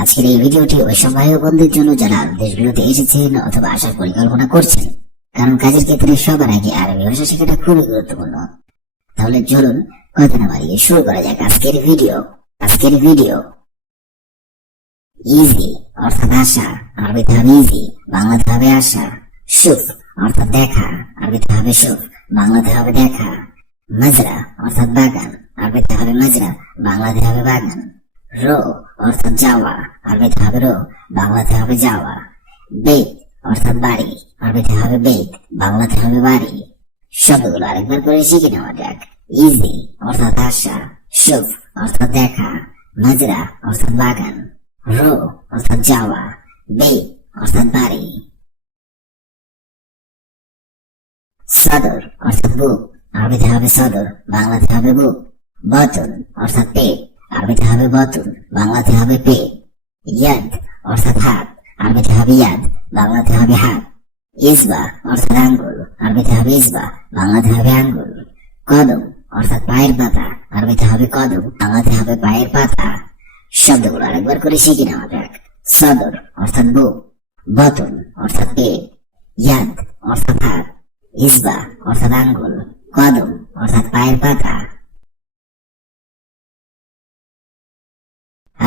আজকের এই ভিডিওটি ওই ভাই ও জন্য যারা দেশগুলোতে এসেছেন অথবা আসার পরিকল্পনা করছেন, কারণ কাজের ক্ষেত্রে সবার আগে আরবি ভাষা শেখাটা খুবই গুরুত্বপূর্ণ। তাহলে চলুন কথা না বাড়িয়ে শুরু করা যাক আজকের ভিডিও। আজকের ভিডিও। ইজি অর্থাৎ আশা আরবিতে হবে ইজি বাংলাতে হবে আশা। সুফ, অর্থাৎ দেখা আরবিতে হবে সুফ, বাংলাতে হবে দেখা। মাজরা, অর্থাৎ বাগান আরবিতে হবে মাজরা, বাংলাতে হবে বাগান। রো, অর্থাৎ যাওয়া আরবিতে হবে রো, বাংলাতে হবে যাওয়া। বেগ অর্থাৎ বাড়ি আরবিতে হবে বেগ বাংলাতে হবে বাড়ি। শব্দগুলো আরেকবার করে শিখে নেওয়া যাক। ইজি অর্থাৎ আশা সুফ অর্থাৎ দেখা, মাজরা, অর্থাৎ বাগান। রো, অর্থাৎ যাওয়া। বে অর্থাৎ বাড়ি। সদর, অর্থাৎ বুক, আরবিতে হবে সদর, বাংলাতে হবে বুক। বতন অর্থাৎ পেট। আরবিতে হবে বতন বাংলাতে হবে পে, ইয়াদ, অর্থাৎ হাত, আরবিতে হবে ইয়াদ, বাংলাতে হবে হাত, ইসবা, অর্থাৎ আঙ্গুল, আরবিতে হবে ইসবা, বাংলাতে হবে আঙ্গুল, কদম, অর্থাৎ পায়ের পাতা, আরবিতে হবে কদম, বাংলাতে হবে পায়ের পাতা, শব্দগুলো আরেকবার করে শিখে নেওয়া যাক সদর, অর্থাৎ বুক বতন, অর্থাৎ পেট ইয়াদ, অর্থাৎ হাত, ইসবা, অর্থাৎ আঙ্গুল, কদম, অর্থাৎ পায়ের পাতা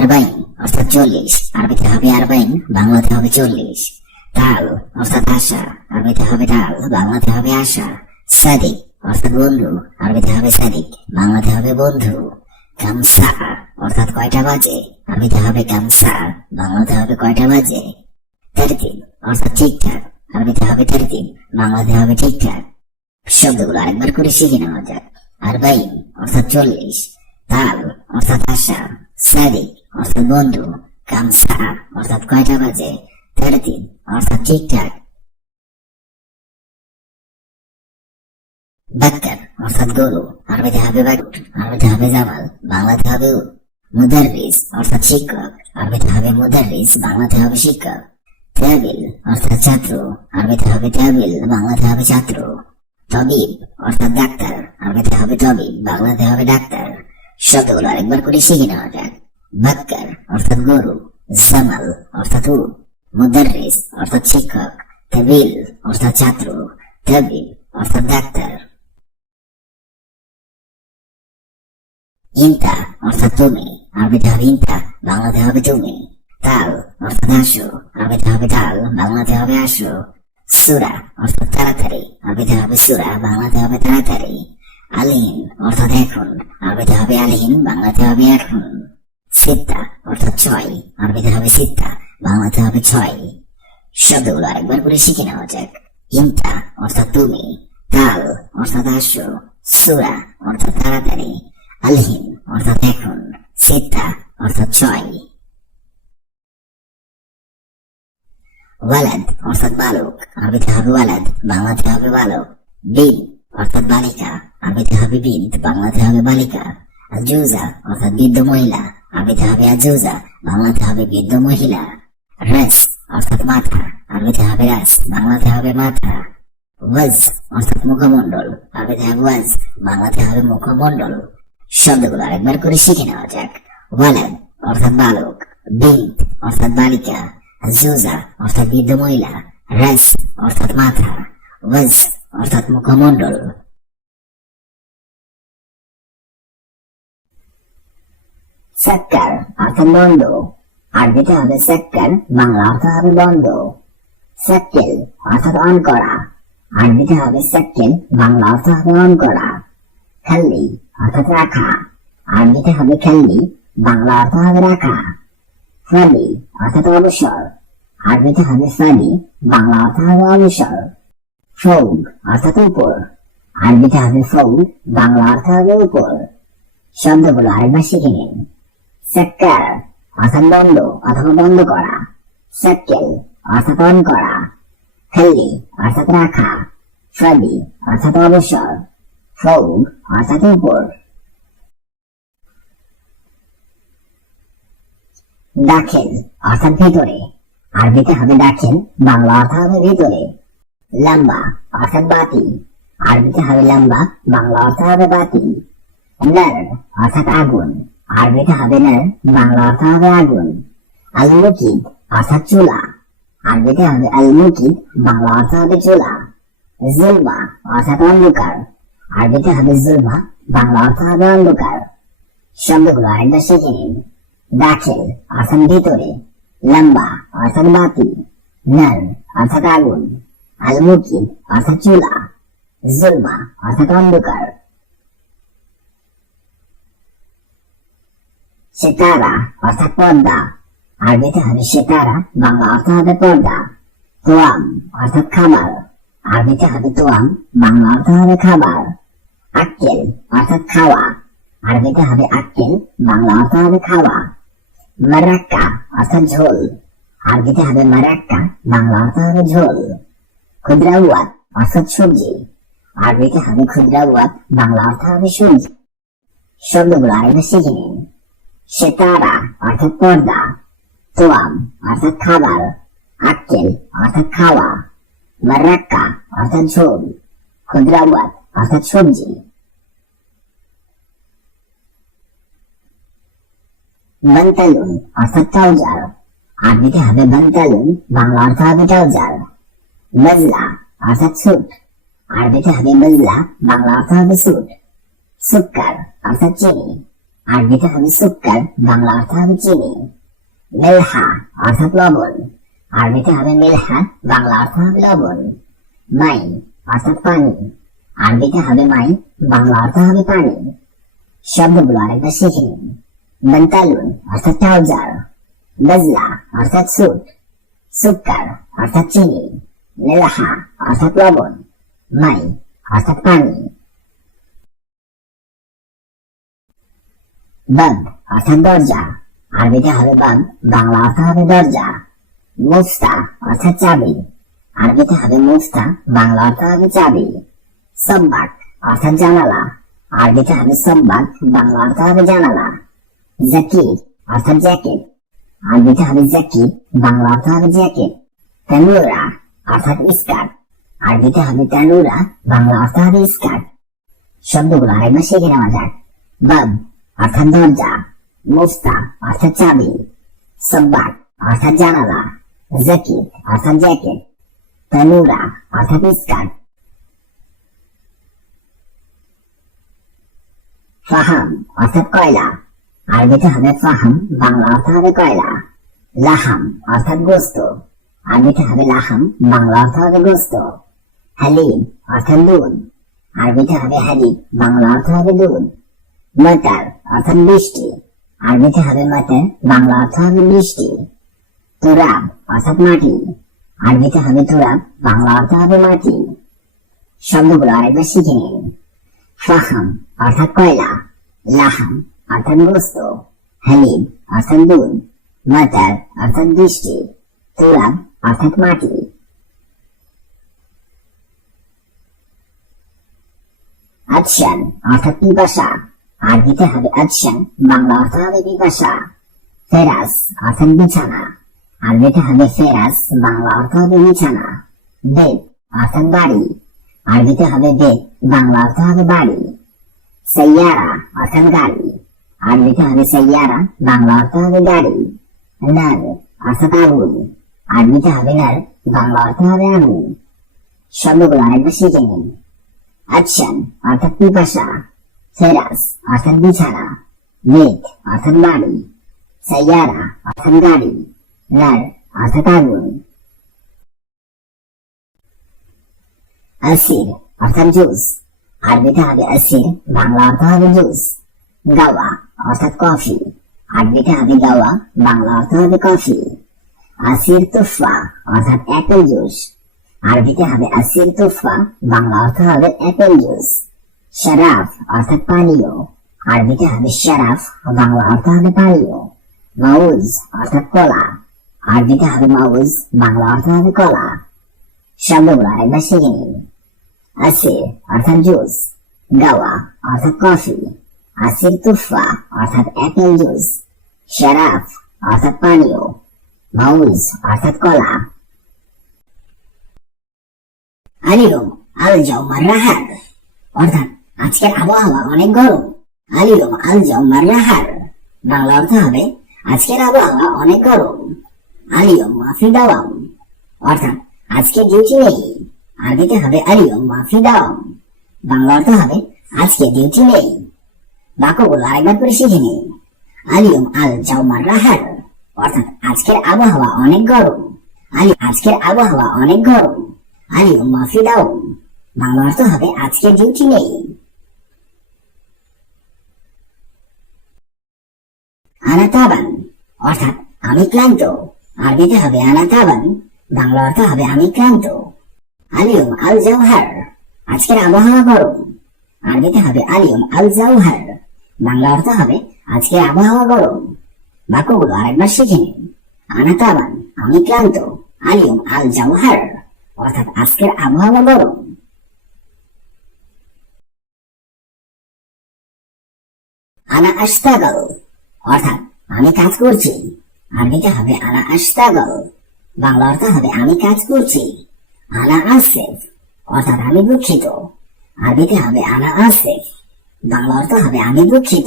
আরবাইন, অর্থাৎ চল্লিশ। আরবিতে হবে আরবাইন, বাংলাতে হবে চল্লিশ। তাল, অর্থাৎ আশা। আরবিতে হবে তাল, বাংলাতে হবে আশা। সাদিক, অর্থাৎ বন্ধু। আরবিতে হবে সাদিক, বাংলাতে হবে বন্ধু। কামসা অর্থাৎ কয়টা বাজে? আরবিতে হবে কামসা বাংলাতে হবে কয়টা বাজে? তেরতিন, অর্থাৎ ঠিকঠাক। আরবিতে হবে তেরতিন, বাংলাতে হবে ঠিকঠাক। শব্দগুলো আরেকবার করে শিখে নেওয়া যাক। আরবাইন, অর্থাৎ চল্লিশ। তাল, অর্থাৎ আশা। সাদিক অর্থাৎ বন্ধু কামসা অর্থাৎ কয়টা বাজে? তেরতিন অর্থাৎ ঠিকঠাক। বাক্কার অর্থাৎ গরু, আরবিতে হবে বাকুট আরবিতে হবে জামাল, বাংলাতে হবে মুদাররিস অর্থাৎ শিক্ষক, আরবিতে হবে মুদাররিস বাংলাতে হবে শিক্ষক। তেবিল অর্থাৎ ছাত্র, আরবিতে হবে তেবিল বাংলাতে হবে ছাত্র। তবিব, অর্থাৎ ডাক্তার, আরবিতে হবে তবিব, বাংলাতে হবে ডাক্তার। শব্দগুলো আরেকবার করে শিখে নেওয়া যাক বাক্কার অর্থাৎ গরু, জামাল অর্থাৎ উট মুদাররিস অর্থাৎ শিক্ষক, তেবিল অর্থাৎ ছাত্র, তবিব অর্থাৎ ডাক্তার। ইন্তা অর্থাৎ তুমি, আরবিতে হবে ইন্তা, বাংলাতে হবে তুমি। তাল অর্থাৎ আসো, আরবিতে হবে তাল, বাংলাতে হবে আসো। সুরা অর্থাৎ তাড়াতাড়ি, আরবিতে হবে সুরা, বাংলাতে হবে তাড়াতাড়ি। আলিন অর্থাৎ এখন, আরবিতে হবে আলিন, বাংলাতে হবে এখন। সিত্তা অর্থাৎ ছয় আরবিতে হবে সিত্তা বাংলাতে হবে ছয় শব্দগুলো আরেকবার করে শিখে নেওয়া যাক। ইন্তা অর্থাৎ তুমি। তাল, অর্থাৎ আসো। সুরা, অর্থাৎ তাড়াতাড়ি। আলহিন অর্থাৎ এখন। সিত্তা অর্থাৎ ছয়। ওয়ালাদ, অর্থাৎ বালক। আরবিতে হবে ওয়ালাদ, বাংলাতে হবে বালক। বিন, অর্থাৎ বালিকা। আরবিতে হবে বিন্ত বাংলাতে হবে বালিকা। জুজা অর্থাৎ বৃদ্ধ মহিলা। আরবিতে হবে আজুজা বাংলাতে হবে বৃদ্ধ মহিলা। রাস অর্থাৎ মাথা। আরবিতে হবে রাস বাংলাতে হবে মাথা। ওয়াজ, অর্থাৎ মুখমণ্ডল। হবে ওয়াজ বাংলাতে হবে মুখমণ্ডল। শব্দগুলো আরেকবার করে শিখে নেওয়া যাক। ওয়ালাদ, অর্থাৎ বালক। বিন্ত, অর্থাৎ বালিকা। জুজা অর্থাৎ বৃদ্ধ মহিলা। রাস অর্থাৎ মাথা। ওয়াজ, অর্থাৎ মুখমণ্ডল। সাক্কার অর্থাৎ বন্ধ আরবিতে হবে সাক্কার বাংলা অর্থ হবে বন্ধ সাক্কেল অর্থাৎ অন করা আরবিতে হবে সাক্কেল বাংলা অর্থ হবে অন করা খাল্লি অর্থাৎ রাখা আরবিতে হবে খাল্লি বাংলা অর্থ হবে রাখা ফালি অর্থাৎ অবসর আরবিতে হবে ফালি বাংলা অর্থ হবে অবসর ফৌগ অর্থাৎ উপর আরবিতে হবে ফৌগ বাংলা অর্থ হবে উপর শব্দগুলো আরেকবার শিখে নিন সাক্কার অর্থাৎ বন্ধ অথবা বন্ধ করা। সাক্কেল অর্থাৎ করা। খাল্লি অর্থাৎ রাখা। ফালি অর্থাৎ অবসর। ফৌগ অর্থাৎ উপর। দাখিল, অর্থাৎ ভিতরে। আরবিতে হবে দাখিল, বাংলা অর্থ হবে ভিতরে। লম্বা, অর্থাৎ বাতি। আরবিতে হবে লম্বা, বাংলা অর্থ হবে বাতি। নার অর্থাৎ আগুন। আরবিতে হবে নার বাংলা অর্থ হবে আগুন আল মুকিদ অর্থাৎ চুলা। হবে আলমুকিত বাংলা অর্থ হবে চুলা। জুলমা অর্থাৎ অন্ধকার। হবে জুলমা বাংলা অর্থ হবে অন্ধকার। শব্দগুলো আরেকবার শিখে নিন। দাখিল অর্থাৎ ভিতরে। লম্বা অর্থাৎ বাতি। নল অর্থাৎ আগুন। আল মুকিদ অর্থাৎ চুলা। জুলমা অর্থাৎ অন্ধকার। সেতারা অর্থাৎ পর্দা। আরবিতে হবে সেতারা বাংলা অর্থ হবে পর্দা। তোয়াম, অর্থাৎ খাবার আরবিতে হবে তোয়াম, বাংলা অর্থ হবে খাবার। আক্কেল, অর্থাৎ খাওয়া। আরবিতে হবে আক্কেল, বাংলা অর্থ হবে খাওয়া। মারাক্কা, অর্থাৎ ঝোল। আরবিতে হবে মারাক্কা, বাংলা অর্থ হবে ঝোল। ক্ষুদ্রাওয়াত অর্থাৎ সবজি। আরবিতে হবে ক্ষুদ্রাওয়াত বাংলা অর্থ হবে সবজি। শব্দগুলো আরেকবার শিখে নিন। সেতারা অর্থাৎ পর্দা তোয়াম অর্থাৎ খাবার আক্কেল অর্থাৎ খাওয়া মারাক্কা অর্থাৎ ঝোল ক্ষুদ্রাওয়াত অর্থাৎ সবজি বান্তালুন অর্থাৎ ট্রাউজার আরবিতে হবে বান্তালুন বাংলা অর্থ হবে ট্রাউজার মজলা অর্থাৎ স্যুট আরবিতে হবে মজলা বাংলা অর্থ হবে স্যুট সুক্কার অর্থাৎ চিনি আরবিতে হবে সুক্কার বাংলা অর্থ হবে চিনি মেলহা অর্থাৎ লবণ। আরবিতে হবে মেলহা, বাংলা অর্থ হবে লবণ। মাই অর্থাৎ পানি। আরবিতে হবে মাই, বাংলা অর্থ হবে পানি। শব্দগুলো আরেকবার শিখে নিন। বান্তালুন অর্থাৎ ট্রাউজার। বজলা অর্থাৎ স্যুট। সুক্কার অর্থাৎ চিনি। মেলাহা অর্থাৎ লবণ। মাই অর্থাৎ পানি। বাব অর্থাৎ দরজা। আরবিতে হবে বাব বাংলা অর্থ হবে দরজা। মুফতা অর্থাৎ চাবি। আরবিতে হবে মুফতা বাংলা অর্থ হবে চাবি। সব্বাক অর্থাৎ জানালা। আরবিতে হবে সব্বাক বাংলা অর্থ হবে জানালা। জাকির, অর্থাৎ জ্যাকেট। আরবিতে হবে জাকির, বাংলা অর্থ হবে জ্যাকেট। তানুরা, অর্থাৎ স্কার্ট। আরবিতে হবে তানুরা, বাংলা অর্থ হবে স্কার্ট। শব্দগুলো আরেকবার শিখে নেওয়া যাক। বাব অর্থাৎ দরজা মুফতা, অর্থাৎ চাবি সব্বাক অর্থাৎ জানালা, জাকির, অর্থাৎ জ্যাকেট, তানুরা, অর্থাৎ স্কার্ট। ফাহাম, অর্থাৎ কয়লা, আরবিতে হবে ফাহাম, বাংলা অর্থ হবে কয়লা। লাহাম, অর্থাৎ গোস্ত, আরবিতে হবে লাহাম, বাংলা অর্থ হবে গোস্ত। হালিম, অর্থাৎ দুধ আরবিতে হবে হালিম, বাংলা অর্থ হবে দুধ মতার অর্থাৎ বৃষ্টি আরবিতে হবে মতার বাংলা অর্থ হবে বৃষ্টি তুরাব, অর্থাৎ মাটি। আরবিতে হবে তুরাব, বাংলা অর্থ হবে মাটি। শব্দগুলো আরেকবার শিখে নিন। ফাহাম অর্থাৎ কয়লা। লাহাম, অর্থাৎ গোস্ত হালিম, অর্থাৎ দুধ মাতার অর্থাৎ বৃষ্টি তুরাব, অর্থাৎ মাটি। আচ্ছান অর্থাৎ পিপাসা। আরবিতে হবে আচ্ছান বাংলা অর্থ হবে ফেরাস অর্থাৎ বিছানা। আরবিতে হবে ফেরাস বাংলা অর্থ বিছানা। বেদ অর্থাৎ বাড়ি। আরবিতে হবে বেদ বাংলা অর্থ হবে বাড়ি। সৈয়ারা অর্থাৎ গাড়ি। আরবিতে হবে সৈয়ারা বাংলা অর্থ হবে গাড়ি। নার অর্থাৎ আগুন আরবিতে হবে নার বাংলা অর্থ হবে আগুন শব্দগুলো আরেকবার শিখে নিন। আচ্ছান অর্থাৎ পিপাসা। ফেরাস অর্থাৎ বিছানা মেঘ অর্থাৎ বাড়ি সৈয়ারা অর্থাৎ গাড়ি নার অর্থাৎ আগুন আসির অর্থাৎ জুস আরবিতে হবে আসির বাংলা অর্থ হবে জুস গাওয়া অর্থাৎ কফি আরবিতে হবে গাওয়া বাংলা অর্থ হবে কফি আসির তুফা অর্থাৎ অ্যাপেল জুস আরবিতে হবে আসির তুফা বাংলা অর্থ হবে অ্যাপেল জুস শরাফ অর্থাৎ পানীয় আরবিতে হবে শরাফ, বাংলা অর্থ হবে পানীয় মাউজ অর্থাৎ কলা। আরবিতে হবে মাউজ, বাংলা অর্থ হবে কলা। শব্দগুলো আরেকবার শিখে নিন। আসির অর্থাৎ জুস। গাওয়া অর্থাৎ কফি। আসির তুফা অর্থাৎ অ্যাপেল জুস। শরাফ অর্থাৎ পানীয় মাউজ অর্থাৎ কলা। আলিরম আল যাও মাররাহার অর্থাৎ আজকের আবহাওয়া অনেক গরম। আলিরম আল যাও মাররাহার বাংলা অর্থ হবে, আজকের আবহাওয়া অনেক গরম। আলিয়ম, মাফি দাওয়াম। অর্থাৎ, আজকে ডিউটি নেই আরবিতে হবে আলিয়ম, মাফি দাওয়াম। বাংলা অর্থ হবে, আজকে ডিউটি নেই। বাক্যগুলো আরেকবার করে শিখে নিন। আলিয়ম, আল জাউমার রাহার। অর্থাৎ, আজকের আবহাওয়া অনেক গরম। আলি, আজকের আবহাওয়া অনেক গরম। আলিয়ম, মাফি দাওয়াম। বাংলা অর্থ হবে, আজকে ডিউটি নেই। আনাতাবান। অর্থাৎ আমি ক্লান্ত। আরবিতে হবে আনাতাবান, বাংলা অর্থ হবে আমি ক্লান্ত। আলিয়ম আল জাওহার আজকের আবহাওয়া গরম। আরবিতে হবে আলিয়ম আল জাওহার বাংলা অর্থ হবে আজকের আবহাওয়া গরম। বাক্যগুলো আরেকবার শিখে নিন। আনাতাবান, আমি ক্লান্ত। আলিয়ম আল জাওহার অর্থাৎ আজকের আবহাওয়া গরম। আনা আস্তাগল অর্থাৎ, আমি কাজ করছি। আরবিতে হবে আনা আস্তাগল বাংলা অর্থ হবে, আমি কাজ করছি। আনা আসেফ। অর্থাৎ, আমি দুঃখিত। আরবিতে হবে আনা আসেফ। বাংলা অর্থ হবে, আমি দুঃখিত।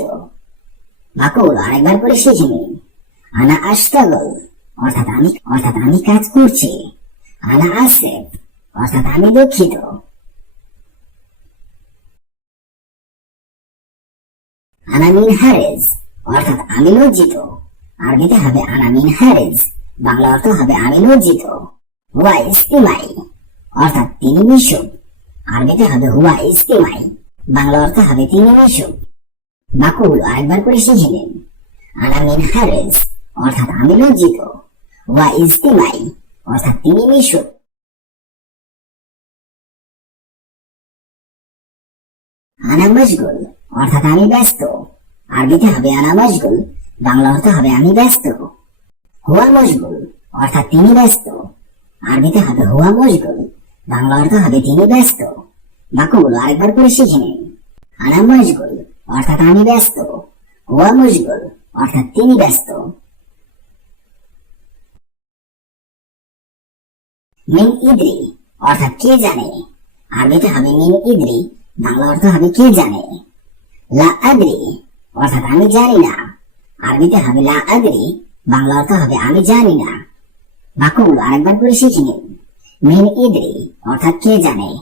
বাক্যগুলো আরেকবার করে শিখে নিন। আনা আস্তাগল অর্থাৎ, আমি অর্থাৎ, আমি কাজ করছি। আনা আসেফ। অর্থাৎ, আমি দুঃখিত। আনামিন হ্যারেজ অর্থাৎ আমি লজ্জিত আরবিতে হবে আনামিন হ্যারেজ বাংলা অর্থ হবে আমি লজ্জিত হুয়া ইস্তিমাই। অর্থাৎ তিনি মিশুক আরবিতে হবে হুয়া ইস্তিমাই। বাংলা অর্থ হবে তিনি মিশুক বাক্যগুলো আরেকবার করে শিখে নিন। আনামিন হ্যারেজ অর্থাৎ আমি লজ্জিত হুয়া ইস্তিমাই, অর্থাৎ তিনি মিশুক আনা অর্থাৎ আমি ব্যস্ত। আরবিতে হবে আনা মশগুল, বাংলা অর্থ হবে আমি ব্যস্ত। হুয়া মশগুল, অর্থাৎ তিনি ব্যস্ত। আরবিতে হবে হুয়া মশগুল, বাংলা অর্থ হবে তিনি ব্যস্ত। বাক্যগুলো আরেকবার করে শিখে নিন। আনা মশগুল, অর্থাৎ আমি ব্যস্ত। হুয়া মশগুল, অর্থাৎ তিনি ব্যস্ত। মিন ইদ্রি, অর্থাৎ কে জানে? আরবিতে হবে মিন ইদ্রি, বাংলা অর্থ হবে কে জানে? লা আদ্রি অর্থাৎ আমি জানি না। আরবিতে হবে লা আদ্রি বাংলা অর্থ হবে আমি জানি না। বাক্যগুলো আরেকবার করে শিখে নিন। মিন ইদ্রি, অর্থাৎ কে জানে?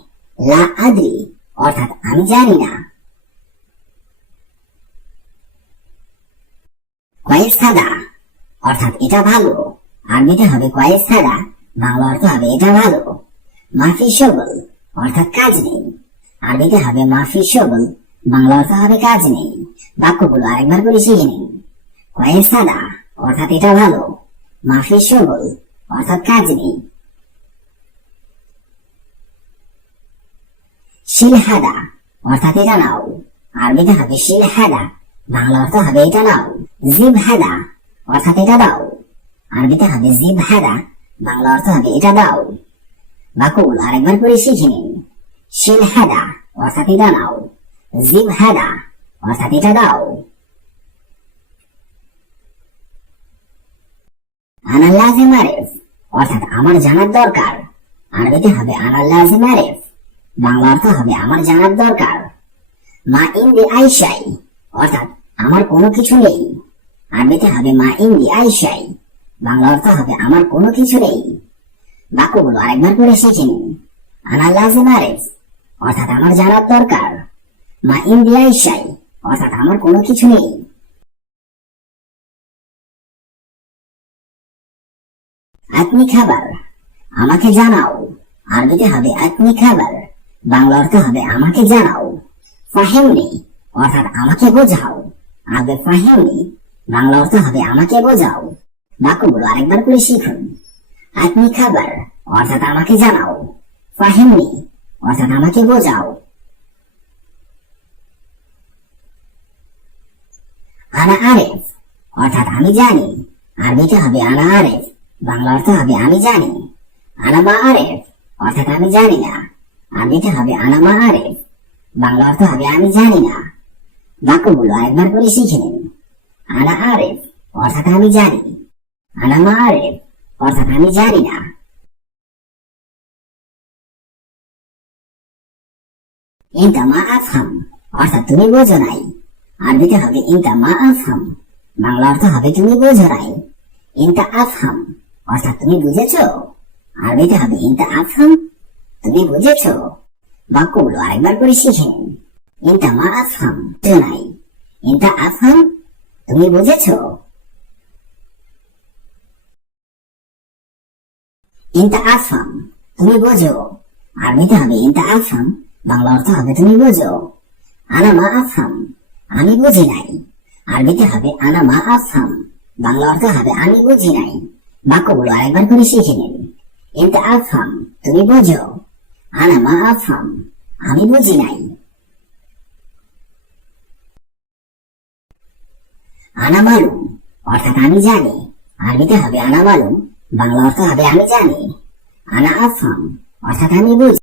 লা আদ্রি, অর্থাৎ আমি জানি না। কয়েস অর্থাৎ এটা ভালো। আরবিতে হবে কয়েস সাদা, বাংলা অর্থ হবে এটা ভালো। মাফি সবল, অর্থাৎ কাজ নেই। আরবিতে হবে মাফি সবল, বাংলা অর্থ হবে কাজ নেই। বাক্যগুলো আরেকবার করে শিখে নিন। কয়েস সাদা, অর্থাৎ এটা ভালো। মাফি সবল, অর্থাৎ কাজ নেই। শিলহাদা অর্থাৎ এটা নাও। আরবিতে হবে শিলহাদা বাংলা অর্থ হবে এটা নাও। জিব হাদা, অর্থাৎ এটা দাও। আরবিতে হবে জিব বাংলা অর্থ হবে এটা দাও। বাক্যগুলো আরেকবার করে শিখে নিন। শিলহাদা অর্থাৎ এটা নাও। জিব হাদা অর্থাৎ এটা দাও। আনা লাজিম অর্থাৎ আমার জানার দরকার। আরবিতে হবে আনা লাজিম বাংলা অর্থ হবে আমার জানার দরকার। মা ইন্দি আইসাই, অর্থাৎ আমার কোনো কিছু নেই। আরবিতে হবে মা ইন্দি আইসাই, বাংলা অর্থ হবে আমার কোনো কিছু নেই। বাক্যগুলো আরেকবার করে শিখে নিন। আনা লাজিম অর্থাৎ আমার জানার দরকার। মা ইন্দি আইসাই অর্থাৎ আমার কোনো কিছু নেই। আপনি খাবার, আমাকে জানাও। আরবিতে হবে আপনি খাবার, বাংলা অর্থ হবে আমাকে জানাও। ফাহেমনি অর্থাৎ আমাকে বোঝাও। আগে ফাহেমনি বাংলা অর্থ হবে আমাকে বোঝাও। বাক্যগুলো আরেকবার করে শিখুন। আপনি খাবার, অর্থাৎ আমাকে জানাও। ফাহেমনি অর্থাৎ আমাকে বোঝাও। আনা আরেফ। অর্থাৎ আমি জানি। আরবিতে হবে আনা আরেফ। বাংলা অর্থ হবে আমি জানি। আনা মা আরেফ। অর্থাৎ আমি জানি না। আরবিতে হবে আনা মা আরেফ। বাংলা অর্থ হবে আমি জানি না। বাক্যগুলো একবার করে শিখে নিন। আনা আরেফ, অর্থাৎ আমি জানি। আনা মা আরেফ, অর্থাৎ আমি জানি না। ইনতা মা আফহাম, অর্থাৎ তুমি বোঝো নাই। আরবিতে হবে ইনতা মা আফহাম বাংলা অর্থ হবে তুমি বোঝো নাই, ইনতা আফহাম। অর্থাৎ তুমি বুঝেছ? আরবিতে হবে ইনতা আফহাম, তুমি বুঝেছ? বাক্যগুলো আরেকবার করে শিখে ইনতা মা আফহাম, বুঝো নাই। ইনতা আফহাম, তুমি বুঝেছ? ইনতা আফহাম, তুমি বোঝো। আরবিতে হবে ইনতা আফহাম বাংলা অর্থ হবে তুমি বোঝো। আনা মা আফহাম। আমি বুঝি নাই। আরবিতে হবে আনা মা আফহাম বাংলা অর্থ হবে আমি বুঝি নাই। বাক্যগুলো আরেকবার করে শিখে নিন। ইনতা আফহাম তুমি বোঝো। আনা মা আফহাম আমি বুঝি নাই। আনা মালুম, অর্থাৎ আমি জানি। আরবিতে হবে আনা মালুম, বাংলা অর্থ হবে আমি জানি। আনা আফহাম অর্থাৎ আমি বুঝি।